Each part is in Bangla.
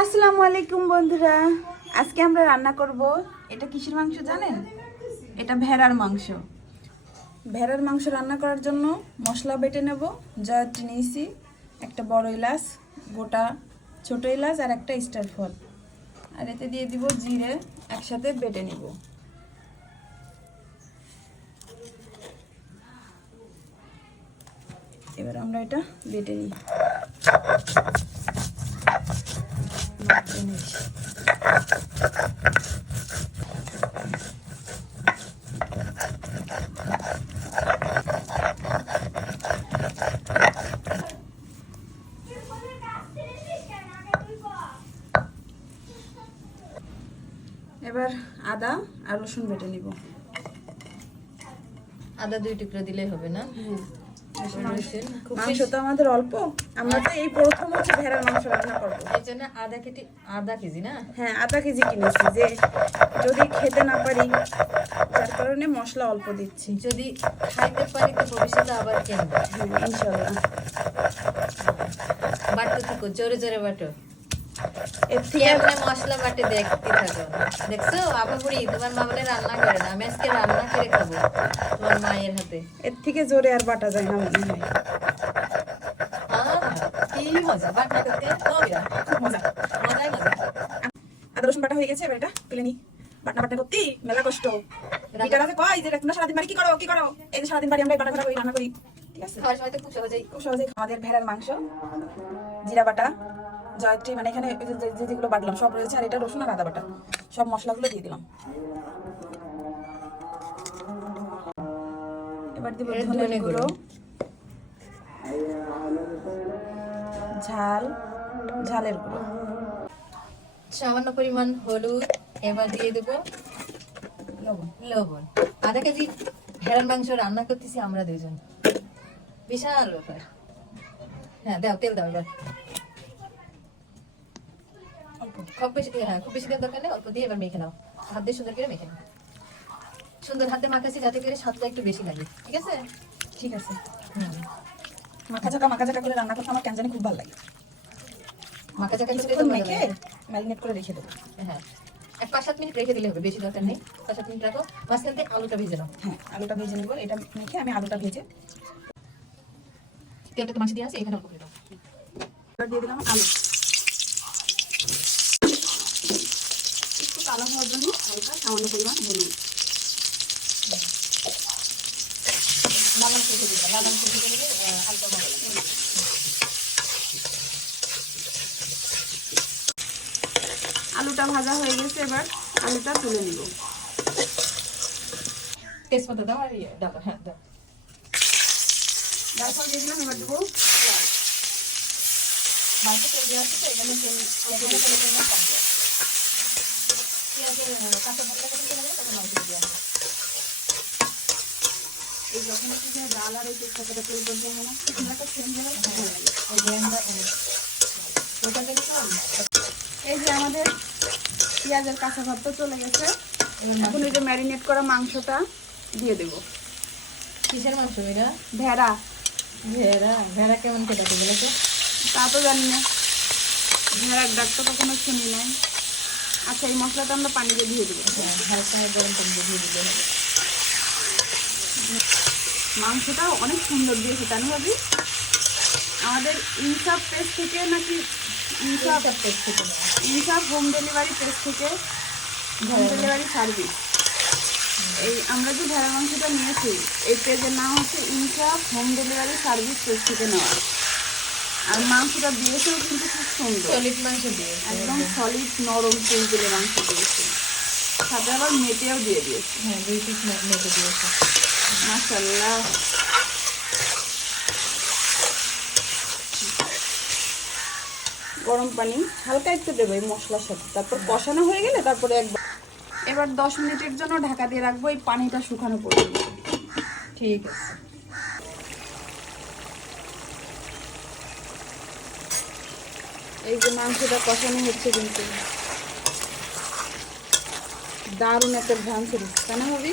আসসালামু আলাইকুম বন্ধুরা, আজকে আমরা রান্না করব। এটা কিসের মাংস জানেন? এটা ভেড়ার মাংস। ভেড়ার মাংস রান্না করার জন্য মশলা বেটে নেব। জয়ত্রী নিয়েছি, একটা বড় এলাচ, গোটা ছোট এলাচ আর একটা স্টার ফল, আর এতে দিয়ে দিব জিরে, একসাথে বেটে নিব। এবার আমরা এটা বেটে নিই। এবার আদা আর রসুন বেটে নিব। আদা 2 টুকরো দিলেই হবে না? মাংস তো আমাদের অল্প, আমরা তো এই প্রথম হচ্ছে ভেড়ার মাংস রান্না করবো। এই জন্য আধা কেজি না? হ্যাঁ, আধা কেজি কিনেছি, যে যদি খেতে না পারি যার কারণে মশলা অল্প দিচ্ছি। যদি খাইতে পারি তো ভবিষ্যতে আবার কিনবো। হ্যাঁ, ইনশাল্লাহ। বাটো থাকো, জোরে জোরে বাটো। এর থেকে কেমনে মশলা বাটে দেখতে থাকো। দেখছো আপা বুড়ি তোমার মা বলে রান্না করে না, আমি আজকে রান্না করে খাবো তোমার মায়ের হাতে। এর থেকে জোরে আর বাটা যায় না মনে হয়। কি মজা বাটনা করতে, খুব মজা। মজাই মজা। আদা রসুন বাটা হয়ে গেছে, এবার এটা তুলে নি। বাটনা বাটনা করতে মেলা কষ্ট। বিটার আছে কয় যে তোমরা সারাদিন বাড়ি কি করো কি করো, এই যে সারাদিন বাড়ি আমরা বাটা করি রান্না করি। ঠিক আছে, খাওয়ার সময় তো খুব সহজেই আমাদের ভেড়ার মাংস, জিরা বাটা, জয়ত্রী, মানে এখানে যেগুলো বাটলাম সব রয়েছে, আর এটা রসুন আর আদা বাটা, সব মশলাগুলো দিয়ে দিলাম। এবার দিব ধনে গুঁড়ো, ঝালের গুঁড়ো, সামান্য পরিমাণ হলুদ। এবার দিয়ে দেবো লবণ। আধা কেজি ভেড়ার মাংস রান্না করতেছি আমরা দুজন, বিশাল ব্যাপার। হ্যাঁ দাও, তেল দাও। এবার খুব বেশি তেল দরকার নেই, অল্প দিয়ে এবার মেখে নাও। হাত দিয়ে সুন্দর করে মেখে নাও। সুন্দর হাতে মাখাচ্ছি যাতে করে স্বাদটা একটু বেশি লাগে। ঠিক আছে? ঠিক আছে। মাখা ঝাঁকা করে রান্না করতে আমার কেন জানি খুব ভালো লাগে। মাখা ঝাঁকা মেখে ম্যারিনেট করে রেখে দেবো। হ্যাঁ, 5-7 মিনিট রেখে দিলে হবে, বেশি দরকার নেই। 5-7 মিনিট রাখো। মাঝখান থেকে আলুটা ভেজে নাও। হ্যাঁ, আলুটা ভেজে নেবো। এটা মেখে আমি আলুটা ভেজে তেলটা তো মাছ দিয়ে আছে, এখানে অল্প করে দাও। এবার দিয়ে দিলাম আলু। একটু কালো হওয়ার জন্য হালকা সামান্য পরিমাণ হলুদ। বাদাম কুচি দিলাম, বাদাম কুচি দিলে হালকা ভালো লাগে। আলুটা ভাজা হয়ে গেছে, এবার আলুটা তুলে নিব। তেজপাতা দাও আর দাও। হ্যাঁ দাও। তারপর দিয়ে দিলাম, এবার দেবো মাংস তেল দেওয়া আছে তো এখানে তেল কম দেওয়া। পেঁয়াজের কাঁচা ভাজা যখন চলে যাবে তখন মাংস দেওয়া হবে। এই যখন একটু ডাল আর এই তেজপাতাটা তেল করতে হয় না, একটা সেন্ট ভালো লাগে। এই যে আমাদের পেঁয়াজের কাঁচা ভাত তো চলে গেছে, এখন এই যে ম্যারিনেট করা মাংসটা দিয়ে দেব। কিসের মাংস এটা? ভেড়া। ভেড়া কেমন কেটে বলে তো? তা তো জানি না, ভেড়ার ডাক তো কখনো শুনি নাই। আচ্ছা, এই মশলাটা আমরা পানিতে দিয়ে দেবো। হ্যাঁ, হালকা গরম পানি দিয়ে দিলে হবে। মাংসটা অনেক সুন্দর দিয়েছে, তাই না ভাবি? আমাদের ইনসাফ পেজ থেকে নাকি ইনসাফ হোম ডেলিভারি পেজ থেকে, হোম ডেলিভারি সার্ভিস, এই আমরা যে ভেড়া মাংসটা নিয়েছি এই পেজের নাম হচ্ছে ইনসাফ হোম ডেলিভারি সার্ভিস পেজ থেকে নেওয়া। আর মাংসটা দিয়েছেও কিন্তু খুব সুন্দর, সলিড মাংস দিয়ে একদম সলিড নরম তুলতুলে মাংস দিয়েছে, সাথে আবার মেটেও দিয়ে দিয়েছে। হ্যাঁ, 2 পিস মেটে দিয়েছে। মাশাআল্লাহ। গরম পানি হালকা একটু দেবো এই মশলার সাথে, তারপর কষানো হয়ে গেলে তারপরে এবার 10 মিনিটের জন্য ঢাকা দিয়ে রাখবো, এই পানিটা শুকানো পর্যন্ত। ঠিক আছে। এই যে মাংসটা কষানো হচ্ছে, কিন্তু দারুণ একটা ঘ্রাণ ছেড়েছে, তাই না ভাবি?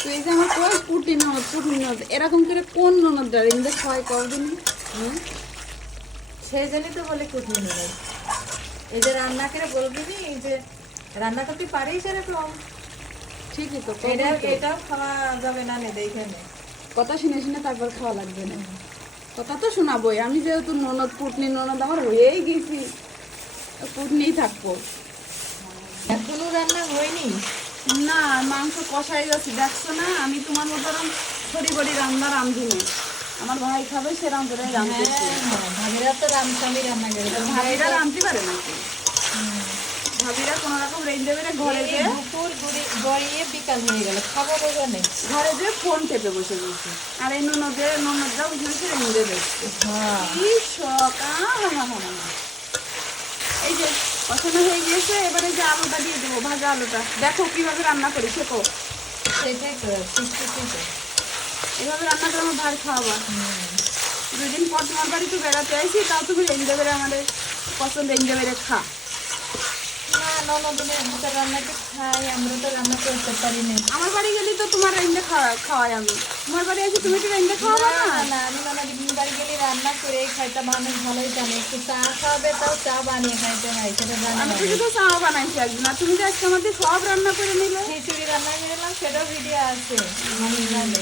তো এই যে আমার কই পুটি ননদ এরকম করে কোন ননদ ডালিং খাওয়াই কদিন সেই জন্যই তো বলে কুটনি নুডলস। এই যে রান্না করে বলবি নি এই যে রান্না করতে পারিস এরকম, ঠিকই তো, এটাও খাওয়া যাবে না নে দেখে নে। কথা শুনে শুনে তারপর খাওয়া লাগবে না। কথা তো শোনাবোই, আমি যেহেতু ননদ, কুটনি ননদ আমার হয়েই গেছি, কুটনিই থাকবো। এখনো রান্না হয়নি? না, মাংস কষাই যাচ্ছে, দেখছো না? আমি তোমার মতো ছড়ি বড়ি রান্না রান্ধি না, আমার ভাই খাবে সে রান্ধে রান্ধতেছি। ভাবিরা তো আমি রান্না করে ভাবিরা রাঁধতে পারে নাকি? ভাবিরা কোনো রকম রেঞ্জে বেড়ে ঘরে যে দুপুর গড়িয়ে বিকাল হয়ে গেল, খাবো বলবো নেই, ঘরে যে ফোন টেপে বসে বসে, আর এই ননদরা বসে বসে রেঞ্জে দেখছে। কি শখ! এই যে কষানো হয়ে গিয়েছে, এবারে যে আলুটা দিয়ে দেবো, ভাজা আলুটা। দেখো কিভাবে রান্না করি, শেখো। সেটাই তো শিখতেছি। এভাবে রান্না করে আমার ভাই খাওয়াবা। 2 দিন পর তোমার বাড়ি তো বেড়াতে আইছি, তাও তুমি রেঞ্জে বেড়ে আমাদের পছন্দ রেঞ্জে বেড়ে খা। না ননদিনের হাতে রান্নাকে খাই, আমরা তো রান্না করতে পারি না। আমার বাড়ি গেলে তো তোমার রেঞ্জে খাওয়াই আমি। তোমার বাড়ি আছি, তুমি তো রেঞ্জে খাওয়াবা না? না আমি ননদিনের বাড়ি গেলে রান্না করে খাইতে মানুষ ভালোই জানে, একটু চা খাওয়াবে তাও চা বানিয়ে খাইতে হয়, সেটা জানি। আমি তো শুধু চা বানাইছি একদিন, আর তুমি যে আজকে আমাদের সব রান্না করে নিলে। খিচুড়ি রান্না করলাম, সেটাও ভিডিও আছে আমি জানি।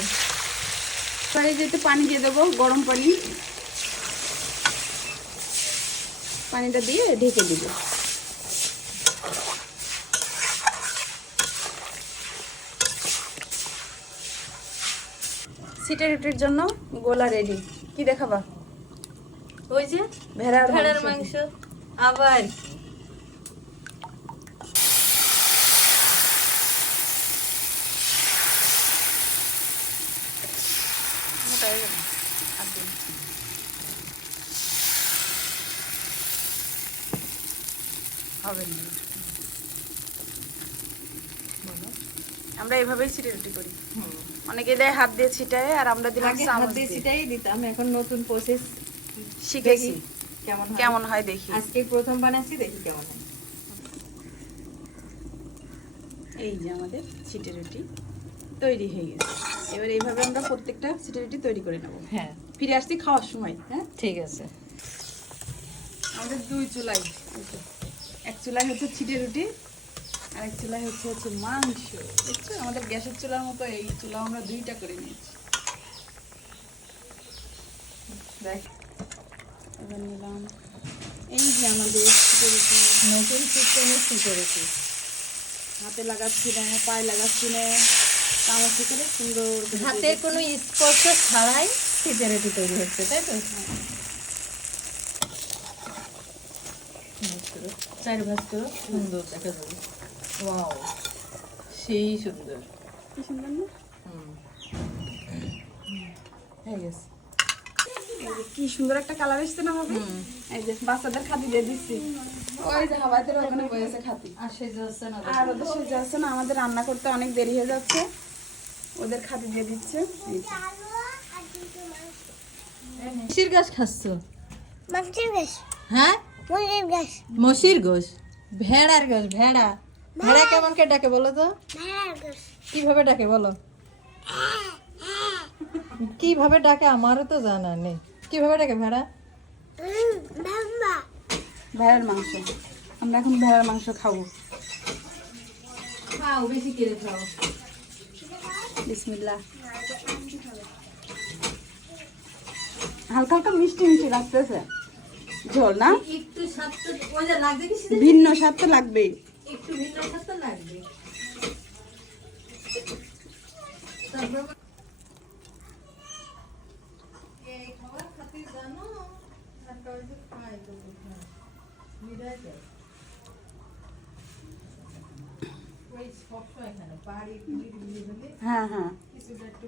এবারে যেতে পানি দিয়ে দেবো, গরম পানি। পানিটা দিয়ে ঢেকে দেবো। সিটে রুটির জন্য গোলা রেডি। কি দেখাবা? ওই যে ভেড়ার মাংস। আবার হবে না, আমরা এভাবেই ছিটে রুটি করি। অনেকে দেয় হাত দিয়ে ছিটায়, আর আমরা দিলাম আগে চামচ হাত দিয়ে দিয়ে। সেটাই দিতাম, এখন নতুন প্রসেস শিখেছি, কেমন কেমন হয় দেখি। আজকে প্রথম বানাচ্ছি, দেখি কেমন হয়। এই যে আমাদের ছিটে রুটি তৈরি হয়ে গেছে। এবার এইভাবে আমরা প্রত্যেকটা ছিটে রুটি তৈরি করে নেব। হ্যাঁ ফিরে আসছি খাওয়ার সময়। হ্যাঁ, ঠিক আছে। আমাদের 2 চুলাই, এক চুলাই হচ্ছে ছিটে রুটি, আর এক চুলাই হচ্ছে মাংস। দেখছো, আমাদের গ্যাসের চুলার মতো এই চুলা আমরা 2টা করে নিয়েছি। দেখ, এবার নিলাম এই যে আমাদের ছিটে রুটি। নতুন সিস্টেমে কি করেছি, হাতে লাগাচ্ছি না, পায়ে লাগাচ্ছি না, চামচ করে সুন্দর করে হাতের কোনো স্পর্শ ছাড়াই খিচুড়ি তৈরি হচ্ছে, তাই তো? চার ভাজ করো, সুন্দর দেখা যাবে। ওয়াও, সেই সুন্দর। কি সুন্দর না? হয়ে গেছে। এই যে কি সুন্দর একটা কালার এসছে না ভাবি? এই যে বাচ্চাদের খাতি দিয়ে দিচ্ছি, ওই যে হাওয়াতের ওখানে বসেছে খাতি। আর সেজে হচ্ছে না, আর ওদের সেজে আছে না, আমাদের রান্না করতে অনেক দেরি হয়ে যাচ্ছে, ওদের খাতি দিয়ে দিচ্ছে। এই যে। মসির গাছ খাচ্ছ? মাছের গাছ, হ্যাঁ, মুরগির গাছ, মসির গোশ, ভেড়ার গোশ। ভেড়া ভেড়া কেমন কে ডাকে বলো তো? ভেড়ার গাছ, কিভাবে ডাকে বলো? কিভাবে ডাকে আমারও তো জানা নেই, কিভাবে ডাকে ভেড়া? বাম্বা, ভেড়ার মাংস, আমরা এখন ভেড়ার মাংস খাবো। খাও, বেশি করে খাও। বিসমিল্লাহ। হালকা হালকা মিষ্টি মিষ্টি লাগতেছে, ঝোল না? একটু স্বাদ তো ওই যে লাগবে, কি সেটা? ভিন্ন স্বাদ তো লাগবেই। একটু ভিন্ন স্বাদ তো লাগবে। তারপর এই খাবার খাতির জানো, একটা ওই যে খাই তো মিরাই যায়। ওই সবসময় এখানে পাহাড়ি হলে হ্যাঁ হ্যাঁ, কিছুটা একটু